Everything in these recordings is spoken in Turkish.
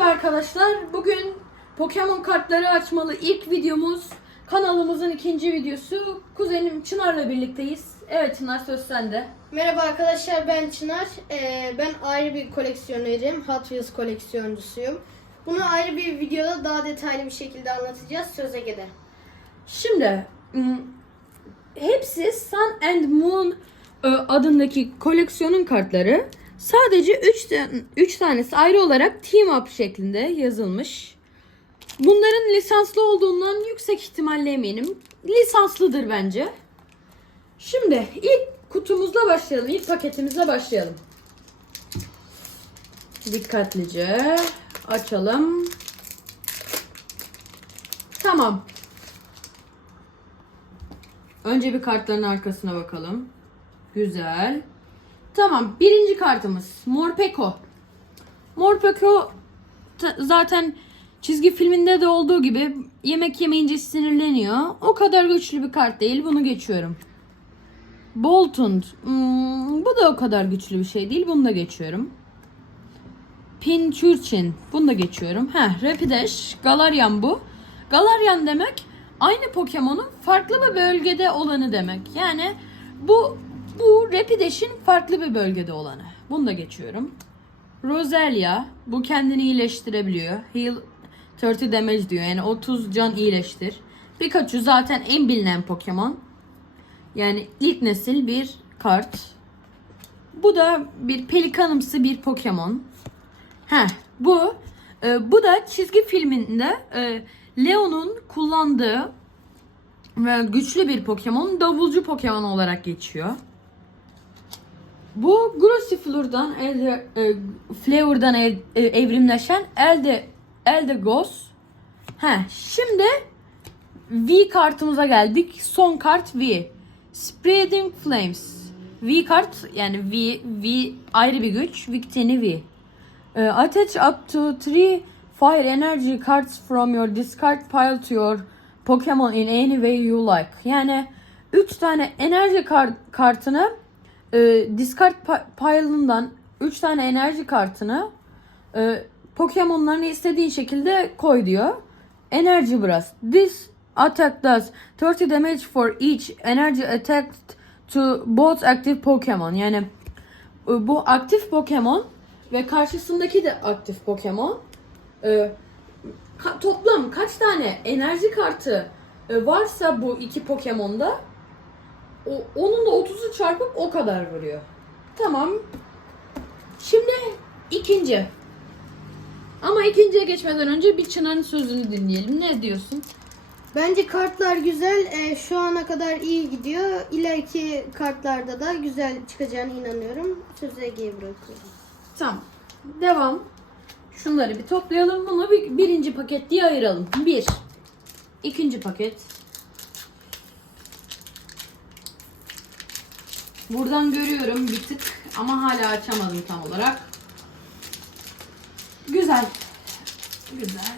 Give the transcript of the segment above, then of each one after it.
Merhaba arkadaşlar. Bugün Pokemon kartları açmalı ilk videomuz. Kanalımızın ikinci videosu. Kuzenim Çınar'la birlikteyiz. Evet Çınar söz sende. Merhaba arkadaşlar ben Çınar. Ee, ben ayrı bir koleksiyonerim. Hot Wheels koleksiyoncusuyum. Bunu ayrı bir videoda daha detaylı bir şekilde anlatacağız. Söze gede. Şimdi hepsi Sun and Moon e, adındaki koleksiyonun kartları. Sadece 3 3 tanesi ayrı olarak team up şeklinde yazılmış. Bunların lisanslı olduğundan yüksek ihtimalle eminim. Lisanslıdır bence. Şimdi ilk kutumuzla başlayalım. İlk paketimizle başlayalım. Dikkatlice açalım. Tamam. Önce bir kartların arkasına bakalım. Güzel. Tamam. Birinci kartımız. Morpeko. Morpeko zaten çizgi filminde de olduğu gibi yemek yemeyince sinirleniyor. O kadar güçlü bir kart değil. Bunu geçiyorum. Boltund. Hmm, bu da o kadar güçlü bir şey değil. Bunu da geçiyorum. Pinchurchin. Bunu da geçiyorum. Heh, Rapidash. Galarian bu. Galarian demek aynı Pokemon'un farklı bir bölgede olanı demek. Yani bu bu Rapidash'in farklı bir bölgede olanı. Bunu da geçiyorum. Roselia. Bu kendini iyileştirebiliyor. Heal 30 damage diyor. Yani 30 can iyileştir. Pikachu zaten en bilinen Pokemon. Yani ilk nesil bir kart. Bu da bir pelikanımsı bir Pokemon. Heh, bu e, bu da çizgi filminde e, Leon'un kullandığı ve güçlü bir Pokemon, davulcu Pokemon olarak geçiyor. Bu Grosiflur'dan elde e, Flavor'dan ev- e, evrimleşen Elde Eldegoss. Heh, şimdi V kartımıza geldik. Son kart V. Spreading Flames. V kart yani V, V ayrı bir güç. Victini V. Uh, attach up to three fire energy cards from your discard pile to your Pokemon in any way you like. Yani 3 tane enerji kart kartını e, discard pile'ından 3 tane enerji kartını e, Pokemon'larını istediğin şekilde koy diyor. Energy Blast. This attack does 30 damage for each energy attack to both active Pokemon. Yani e, bu aktif Pokemon ve karşısındaki de aktif Pokemon. E, ka- toplam kaç tane enerji kartı e, varsa bu iki Pokemon'da o, onun da 30'u çarpıp o kadar vuruyor. Tamam. Şimdi ikinci. Ama ikinciye geçmeden önce bir Çınar'ın sözünü dinleyelim. Ne diyorsun? Bence kartlar güzel. Ee, şu ana kadar iyi gidiyor. İleriki kartlarda da güzel çıkacağına inanıyorum. Sözü Ege'ye bırakıyorum. Tamam. Devam. Şunları bir toplayalım. Bunu bir, birinci paket diye ayıralım. Bir. İkinci paket. Buradan görüyorum bir tık ama hala açamadım tam olarak. Güzel. Güzel.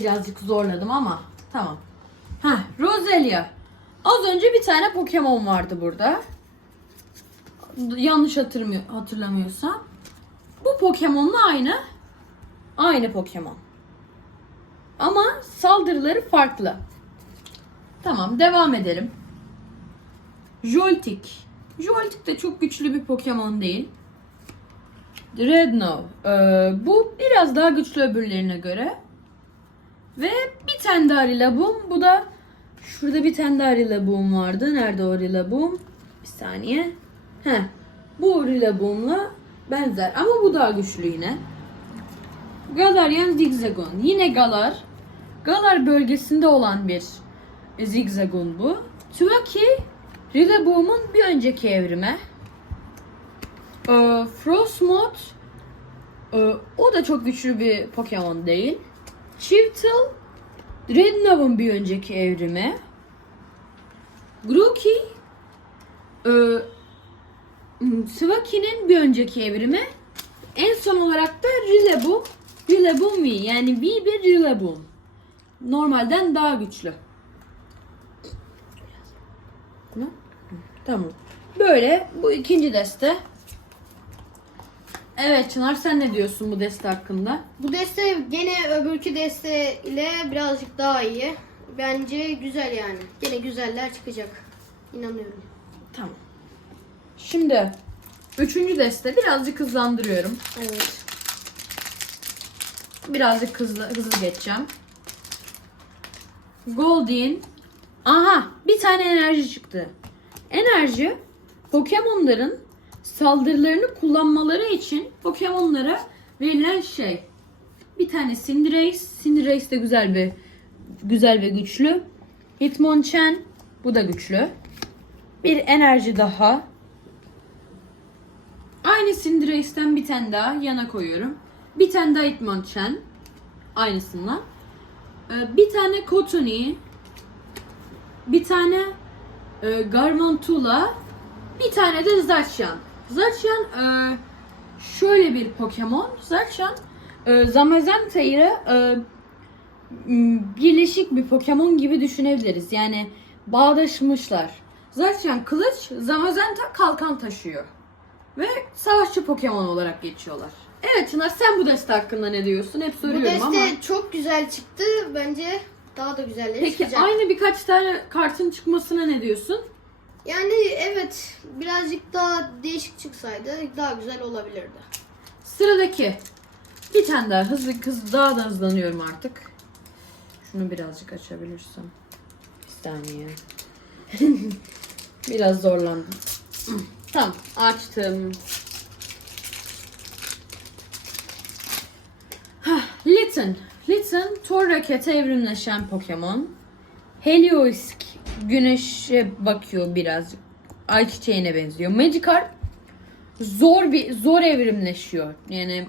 Birazcık zorladım ama tamam. Ha, Roselia. Az önce bir tane Pokemon vardı burada. Yanlış hatırlamıyor, hatırlamıyorsam. Bu Pokemon'la aynı. Aynı Pokemon. Ama saldırıları farklı. Tamam devam edelim. Joltik. Joltik de çok güçlü bir Pokemon değil. Rednow. Ee, bu biraz daha güçlü öbürlerine göre. Ve bir tane daha Rillaboom. Bu da şurada bir tane daha Rillaboom vardı. Nerede o Rillaboom? Bir saniye. Heh. Bu Rillaboom'la benzer ama bu daha güçlü yine. Galarian Zigzagoon. Yine Galar. Galar bölgesinde olan bir Zigzagoon bu. Tuaki Rillaboom'un bir önceki evrime. Ee, Frostmoth ee, o da çok güçlü bir Pokemon değil. Chivtal Rednow'un bir önceki evrimi. Grookey Hmm, Swaki'nin bir önceki evrimi. En son olarak da Rillaboom. Rillaboom V. Yani V bir Rillaboom. Normalden daha güçlü. Ne? Tamam. Böyle bu ikinci deste. Evet Çınar sen ne diyorsun bu deste hakkında? Bu deste gene öbürkü deste ile birazcık daha iyi. Bence güzel yani. Gene güzeller çıkacak. İnanıyorum. Tamam. Şimdi üçüncü deste birazcık hızlandırıyorum. Evet. Birazcık hızlı, hızlı geçeceğim. Goldin. Aha bir tane enerji çıktı. Enerji Pokemon'ların saldırılarını kullanmaları için Pokemon'lara verilen şey. Bir tane Cinderace. Cinderace de güzel bir güzel ve güçlü. Hitmonchan bu da güçlü. Bir enerji daha. Aynı Cinderace'den bir tane daha yana koyuyorum. Bir tane daha Hitmonchan. Aynısından. Ee, bir tane Kotuni. Bir tane e, Garmantula. Bir tane de Zacian. Zacian e, şöyle bir Pokemon. Zacian e, Zamazenta ile e, birleşik bir Pokemon gibi düşünebiliriz. Yani bağdaşmışlar. Zacian kılıç, Zamazenta kalkan taşıyor. Ve savaşçı Pokemon olarak geçiyorlar. Evet Çınar sen bu deste hakkında ne diyorsun? Hep Bu soruyorum deste ama. çok güzel çıktı. Bence daha da güzelleri Peki çıkacak. aynı birkaç tane kartın çıkmasına ne diyorsun? Yani evet birazcık daha değişik çıksaydı daha güzel olabilirdi. Sıradaki bir tane daha hızlı hız daha da hızlanıyorum artık. Şunu birazcık açabilirsem. Bir saniye. Biraz zorlandım. Tamam açtım. Hah, Litten. Litten Thor rakete evrimleşen Pokemon. Helioisk güneşe bakıyor birazcık. Ayçiçeğine benziyor. Magikarp zor bir zor evrimleşiyor. Yani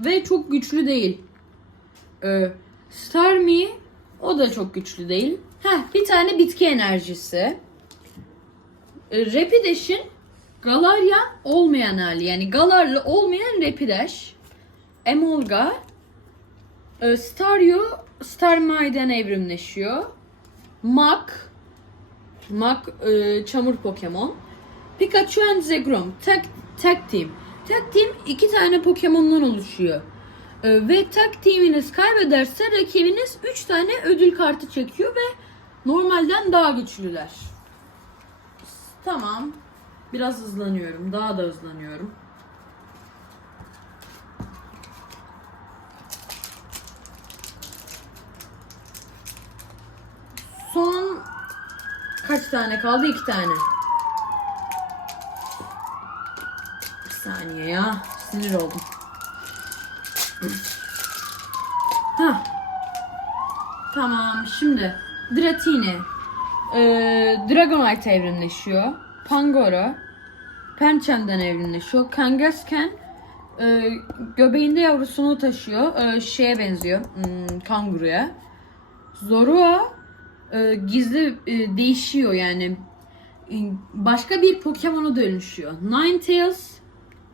ve çok güçlü değil. Ee, Starmie o da çok güçlü değil. Heh, bir tane bitki enerjisi. Ee, Rapidash'in Galarian olmayan hali. Yani Galarlı olmayan Rapidash. Emolga e, Staryu Starmie'den evrimleşiyor. Mak Mak e, çamur Pokemon. Pikachu and Zegrom. Tag, tag Team. Tag Team iki tane Pokemon'dan oluşuyor. E, ve Tag Team'iniz kaybederse rakibiniz 3 tane ödül kartı çekiyor ve normalden daha güçlüler. Tamam. Biraz hızlanıyorum. Daha da hızlanıyorum. Son kaç tane kaldı? İki tane. Bir saniye ya. Sinir oldum. Hah. Tamam. Şimdi Dratini. Ee, Dragonite evrimleşiyor. Pangoro. Penchem'den evrimleşiyor. Kangaskhan e, göbeğinde yavrusunu taşıyor. E, şeye benziyor. Hmm, kanguruya. Zorua e, gizli e, değişiyor yani. E, başka bir Pokemon'a dönüşüyor. Ninetales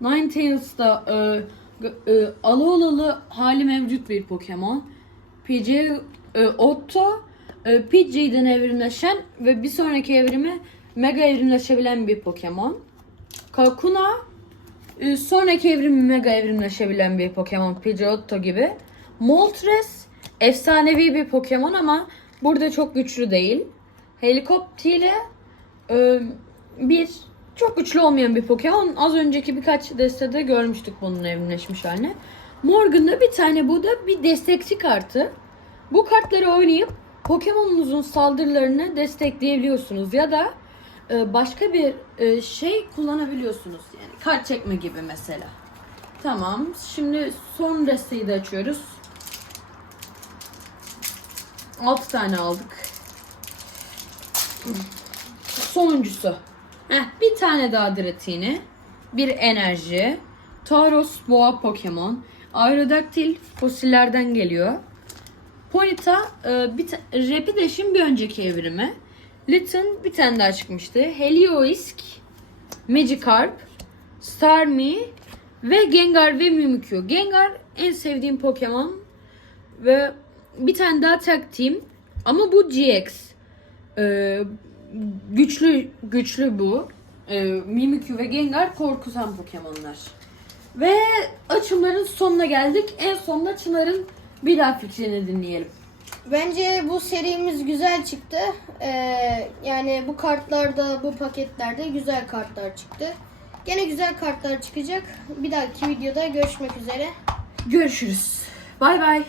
Ninetales da e, e, Alolalı hali mevcut bir Pokemon. PJ e, Otto e, Pidgey'den evrimleşen ve bir sonraki evrimi Mega evrimleşebilen bir Pokemon. Kakuna e, sonraki evrimi Mega evrimleşebilen bir Pokemon Pidgeotto gibi. Moltres efsanevi bir Pokemon ama burada çok güçlü değil. Helikopter ile e, bir çok güçlü olmayan bir Pokemon. Az önceki birkaç destede görmüştük bunun evrimleşmiş halini. Morgan'da bir tane bu da bir destekçi kartı. Bu kartları oynayıp Pokemon'unuzun saldırılarını destekleyebiliyorsunuz ya da e, başka bir e, şey kullanabiliyorsunuz. Yani kart çekme gibi mesela. Tamam. Şimdi son desteği de açıyoruz. 6 tane aldık. Sonuncusu. Heh, bir tane daha Dratini. Bir enerji. Tauros Boğa Pokemon. Aerodactyl fosillerden geliyor. Ponyta e, bir Rapidash'in bir önceki evrimi. Litten bir tane daha çıkmıştı. Helioisk, Magikarp, Starmie ve Gengar ve Mimikyu. Gengar en sevdiğim Pokemon ve bir tane daha Tag Team ama bu GX. Ee, güçlü güçlü bu. Ee, Mimikyu ve Gengar korkutan Pokemonlar. Ve açımların sonuna geldik. En sonunda Çınar'ın bir daha fikrini dinleyelim. Bence bu serimiz güzel çıktı. Ee, yani bu kartlarda, bu paketlerde güzel kartlar çıktı. Gene güzel kartlar çıkacak. Bir dahaki videoda görüşmek üzere. Görüşürüz. Bay bay.